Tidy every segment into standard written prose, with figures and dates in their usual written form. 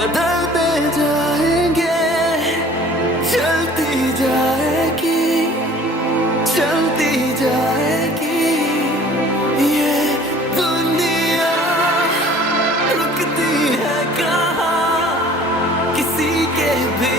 बदलते जाएंगे चलती जाएगी चलती जाएगी ये दुनिया रुकती है कहाँ किसी के भी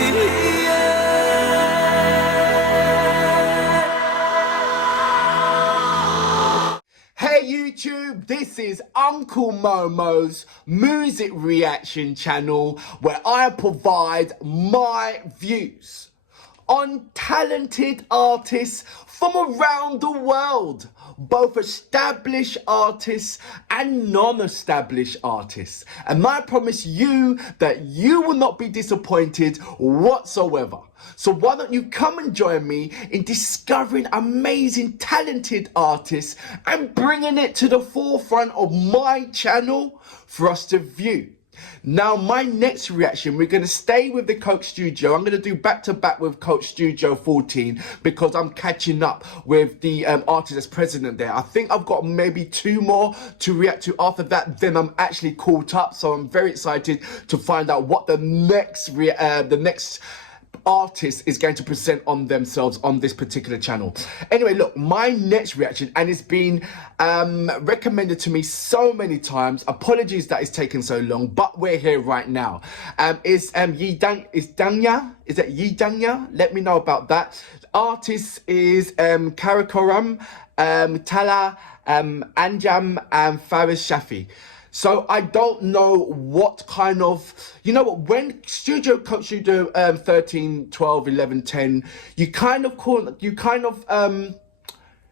Hey YouTube, this is Uncle Momo's music reaction channel where I provide my views on talented artists from around the world, both established artists and non-established artists. And I promise you that you will not be disappointed whatsoever. So why don't you come and join me in discovering amazing talented artists and bringing it to the forefront of my channel for us to view. Now, my next reaction, we're going to stay with the Coke Studio. I'm going to do back-to-back with Coke Studio 14 because I'm catching up with the artist that's president there. I think I've got maybe 2 more to react to after that. Then I'm actually caught up. So I'm very excited to find out what the next artist is going to present on themselves on this particular channel. Anyway, look, my next reaction, and it's been recommended to me so many times, apologies that it's taken so long, but we're here right now, is Dunya? Is it Dunya? Let me know about that. Artist is Karakoram, Talha, Anjum and Faris Shafi. So I don't know what kind of, you know what, when Coke Studio 13, 12, 11, 10, you kind of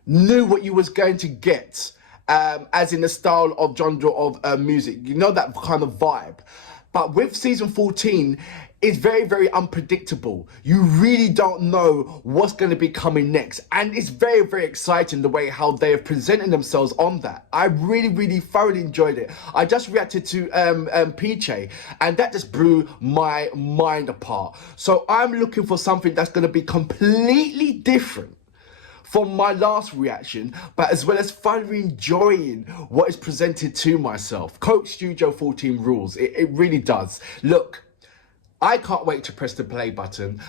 knew what you was going to get, as in the style of genre of music, you know, that kind of vibe. But with season 14, it's very, very unpredictable. You really don't know what's going to be coming next. And it's very, very exciting the way how they have presented themselves on that. I really, really thoroughly enjoyed it. I just reacted to Peachy, and that just blew my mind apart. So I'm looking for something that's going to be completely different from my last reaction, but as well as thoroughly enjoying what is presented to myself. Coke Studio 14 rules. It really does. Look, I can't wait to press the play button,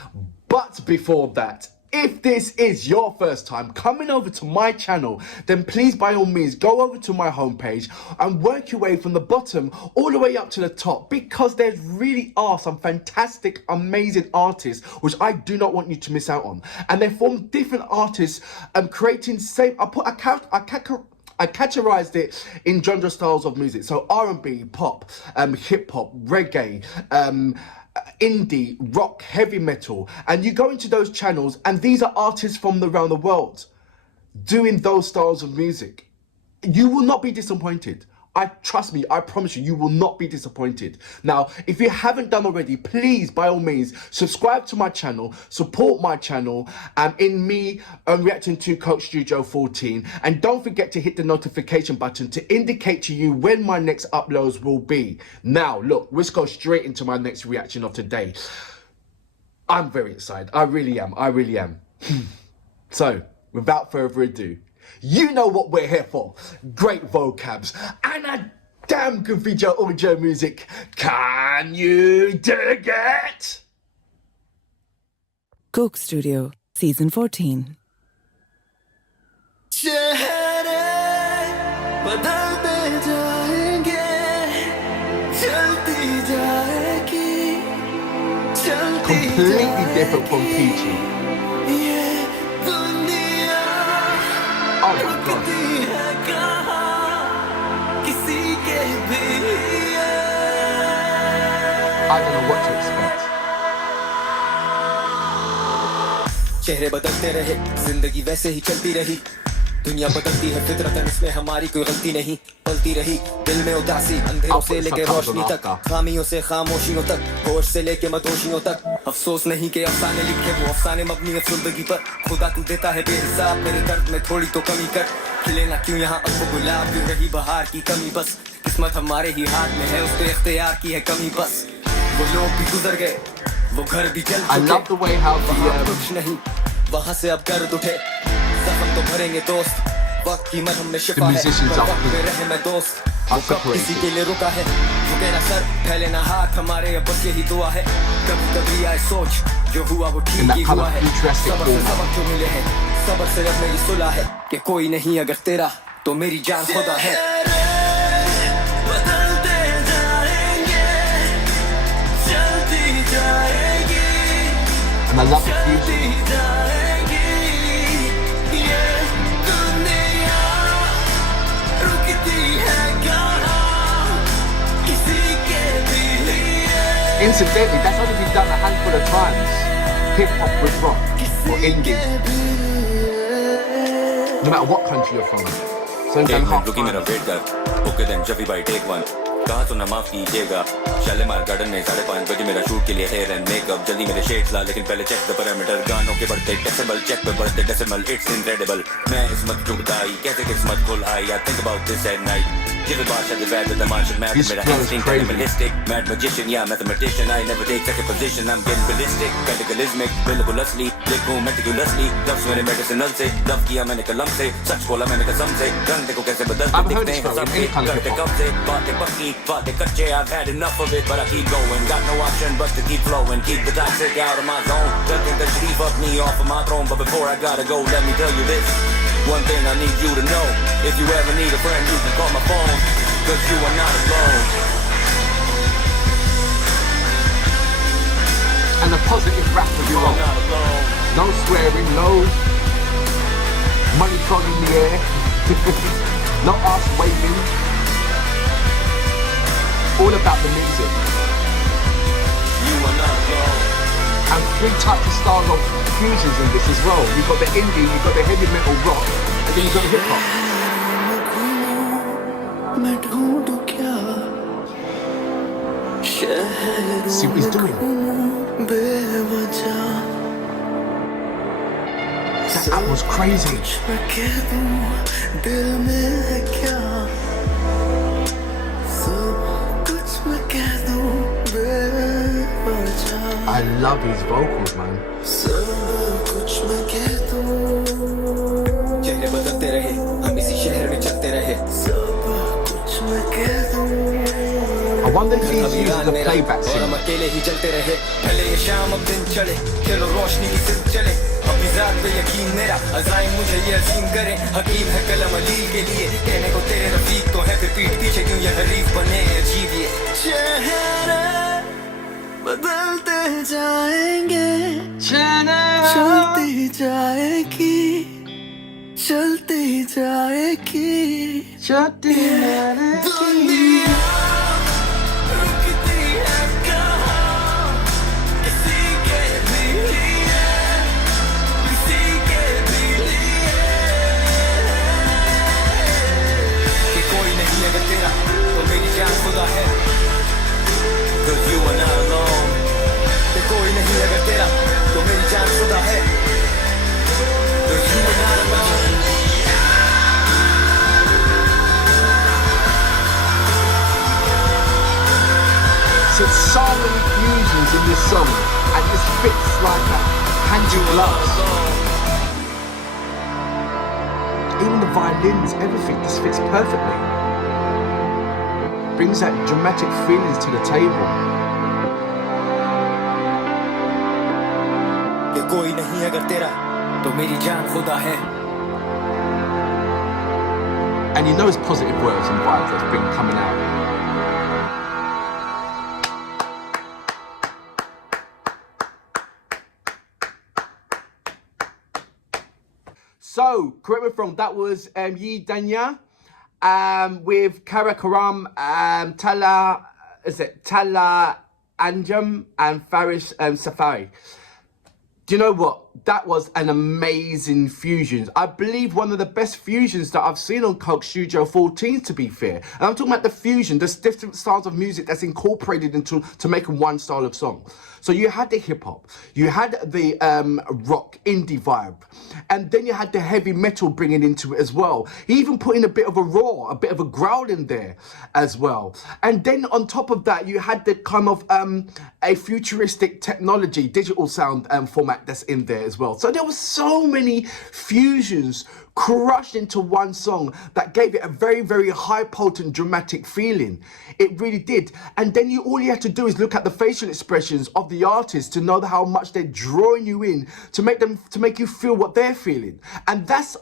but before that, if this is your first time coming over to my channel, then please by all means go over to my homepage and work your way from the bottom all the way up to the top, because there really are some fantastic, amazing artists which I do not want you to miss out on. And they form different artists creating same, I categorized it in genre styles of music. So R&B, pop, hip hop, reggae, indie, rock, heavy metal, and you go into those channels and these are artists from around the world doing those styles of music. You will not be disappointed. Trust me, I promise you, you will not be disappointed. Now, if you haven't done already, please, by all means, subscribe to my channel, support my channel, in me reacting to Coke Studio 14, and don't forget to hit the notification button to indicate to you when my next uploads will be. Now, look, let's go straight into my next reaction of today. I'm very excited. I really am. So, without further ado, you know what we're here for. Great vocabs and a damn good video audio music. Can you dig it? Coke Studio, Season 14. Completely different from Peachy. Oh my God. I don't know what to expect. चेहरे बदलते रहे, जिंदगी वैसे ही चलती रही. दुनिया बदलती है फितरतन, इसमें हमारी कोई गलती नहीं. पलती रही दिल में उदासी, अंधेरों से लेके रोशनी तक, खामियों से खामोशियों तक, होश से लेके मदोशियों तक. अफसोस नहीं कि अफसाने लिखे, वो अफसाने मबनी है जिंदगी पर. खुदा तू देता है बेहिसाब, मेरे दर्द में थोड़ी तो कमी कर. खिले ना क्यों यहाँ अब गुलाब, क्यों रही बहार की कमी बस. किस्मत हमारे ही हाथ में है, उस पे इख्तियार की है कमी बस. वो लोग भी गुजर गए, वो घर भी जल चुके. I love the way how कुछ नहीं, वहाँ से अब दर्द उठे. जख्म तो भरेंगे दोस्त, वक्त की मरहम में शिफा है, वक्त में रहे मैं दोस्त. are separated. किसी के लिए रुका है झुके ना सर फैले ना हाथ हमारे अब बस यही दुआ है कभी कभी आए सोच जो हुआ वो ठीक ही हुआ है सबर से सबक जो मिले हैं सबर से अब मेरी सुलह है कि कोई नहीं अगर तेरा तो मेरी जान खुदा है बदलते जाएंगे चलती जाएगी and I love the fusion. Incidentally, that's only been done a handful of times. Hip-hop with rock or indie. No matter what country you're from. So एक मिनट रुकी मेरा वेट कर ओके देन जफी भाई टेक वन कहा तो ना माफ कीजिएगा शालीमार गार्डन में 5:30 बजे मेरा शूट के लिए हेयर एंड मेकअप जल्दी मेरे शेड्स ला लेकिन पहले चेक द पैरामीटर गानों के बढ़ते डेसिबल चेक पे बढ़ते डेसिमल इट्स इनक्रेडिबल मैं इसमत चुगताई कैसे किस्मत खुल आई I think about this at night Give a boss at the bad with the martial math made a instinct animalistic mad magician yeah mathematician I never take second position I'm getting ballistic cataclysmic billabulously lick home meticulously loves when medicinal say love किया मैंने कलम से सच बोला मैंने कसम से रंग देखो कैसे बदलते दिखते हैं सबके करते कब से बातें पक्की बातें कच्चे I've had enough of it but I keep going got no option but to keep flowing keep the toxic out of my zone doesn't the shreef up me off of my throne but before I gotta go let me tell you this one thing I need you to know if you ever need a friend you can call my phone cause you are not alone and a positive rap of your own no swearing no money thrown in the air no ass waving all about the music you are not alone and 3 types of styles of fusions in this as well. You've got the indie, you've got the heavy metal rock, and then you've got hip hop. See what he's doing? That was crazy. I love his vocals, man. चेहरे बदलते रहे हम इसी शहर में चलते रहे I wonder if he's using the playback और हम scene. अकेले ही चलते रहे पहले ये शाम अब दिन चले चलो रोशनी की सिर्फ चले अपनी जात पे यकीन मेरा अज़ाइम मुझे ये अजीम करे हकीम है कलम अलील के लिए कहने को तेरे रफीक तो है फिर पीठ पीछे क्यों ये हरीफ बने अजीब ये चेहरे बदलते जाएंगे चलती जाएगी चलती जाएगी दुनिया रुकती है कहाँ किसी के भी लिए किसी के भी लिए कि कोई नहीं अगर तेरा तो मेरी जान खुदा है cause you are not alone कि कोई नहीं अगर तेरा तो मेरी जान खुदा है cause you are not alone It's so many fusions in this song, and this fits like a hand in gloves. Even the violins, everything, this fits perfectly. Brings that dramatic feelings to the table. कि कोई नहीं अगर तेरा तो मेरी जान खुदा है And you know it's positive words and vibes that's been coming out. So, correct me if I'm wrong, that was Dunya with Karakaram, Talha, Talha, Anjum and Faris Safari. Do you know what? That was an amazing fusion. I believe one of the best fusions that I've seen on Coke Studio 14, to be fair. And I'm talking about the fusion, there's different styles of music that's incorporated into making one style of song. So you had the hip hop, you had the rock indie vibe, and then you had the heavy metal bringing into it as well. He even put in a bit of a roar, a bit of a growl in there as well. And then on top of that, you had the kind of a futuristic technology, digital sound format that's in there as well. So there were so many fusions crushed into one song that gave it a very, very high, potent, dramatic feeling. It really did. And then all you have to do is look at the facial expressions of the artists to know how much they're drawing you in to make you feel what they're feeling. And that's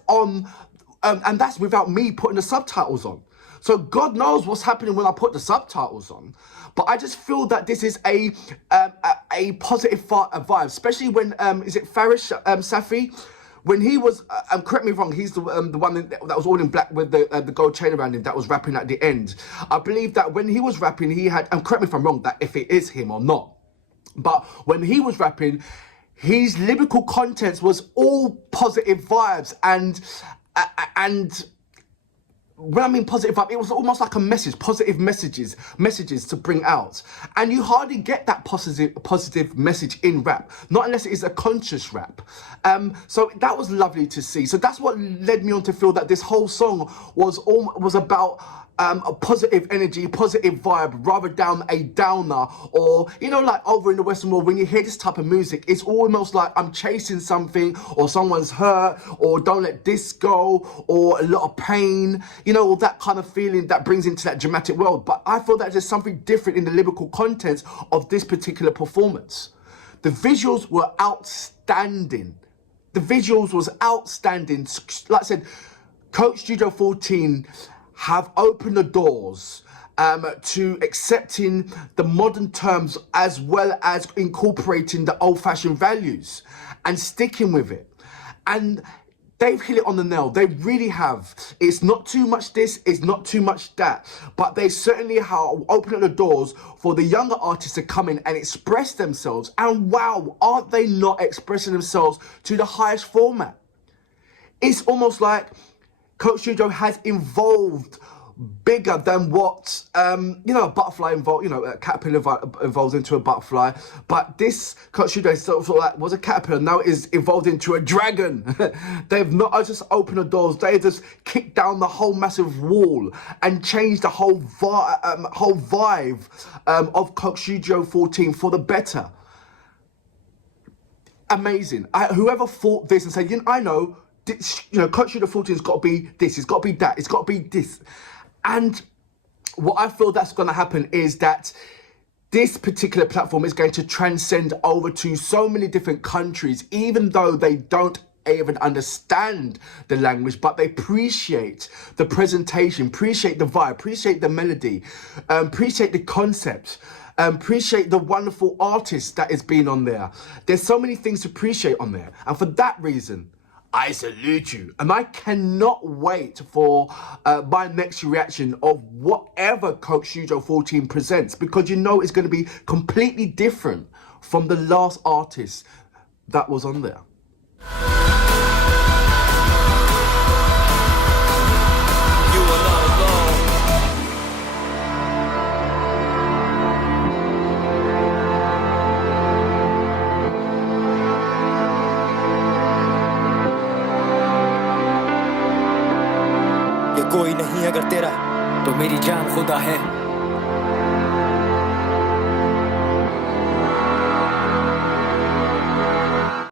without me putting the subtitles on. So God knows what's happening when I put the subtitles on. But I just feel that this is a positive vibe, especially when, is it Faris, Safi? When he was, correct me if I'm wrong, he's the one that was all in black with the gold chain around him that was rapping at the end. I believe that when he was rapping, he had, correct me if I'm wrong, that if it is him or not. But when he was rapping, his lyrical contents was all positive vibes and when I mean positive vibe, it was almost like a message, positive messages to bring out. And you hardly get that positive message in rap, not unless it is a conscious rap. So that was lovely to see. So that's what led me on to feel that this whole song was about a positive energy, positive vibe, rather than a downer, or, you know, like over in the Western world, when you hear this type of music, it's almost like I'm chasing something, or someone's hurt, or don't let this go, or a lot of pain, you know, all that kind of feeling that brings into that dramatic world. But I feel that there's something different in the lyrical contents of this particular performance. The visuals were outstanding. The visuals was outstanding. Like I said, Coke Studio 14 have opened the doors to accepting the modern terms as well as incorporating the old-fashioned values and sticking with it. And they've hit it on the nail. They really have. It's not too much this, it's not too much that, but they certainly have opened up the doors for the younger artists to come in and express themselves. And wow, aren't they not expressing themselves to the highest format? It's almost like Coke Studio has evolved bigger than what, you know, a butterfly involved, you know, a caterpillar evolves into a butterfly. But this Coke Studio sort of like was a caterpillar, now it is evolved into a dragon. They've not just opened the doors, they just kicked down the whole massive wall and changed the whole vibe of Coke Studio 14 for the better. Amazing. Whoever thought this and said, you know, I know, you know, Coke Studio 14 has got to be this, it's got to be that, it's got to be this. And what I feel that's going to happen is that this particular platform is going to transcend over to so many different countries, even though they don't even understand the language, but they appreciate the presentation, appreciate the vibe, appreciate the melody, appreciate the concept, appreciate the wonderful artist that has been on there. There's so many things to appreciate on there. And for that reason, I salute you. And I cannot wait for my next reaction of whatever Coke Studio 14 presents, because you know it's going to be completely different from the last artist that was on there. You are not alone. ये कोई नहीं अगर तेरा तो मेरी जान खुदा है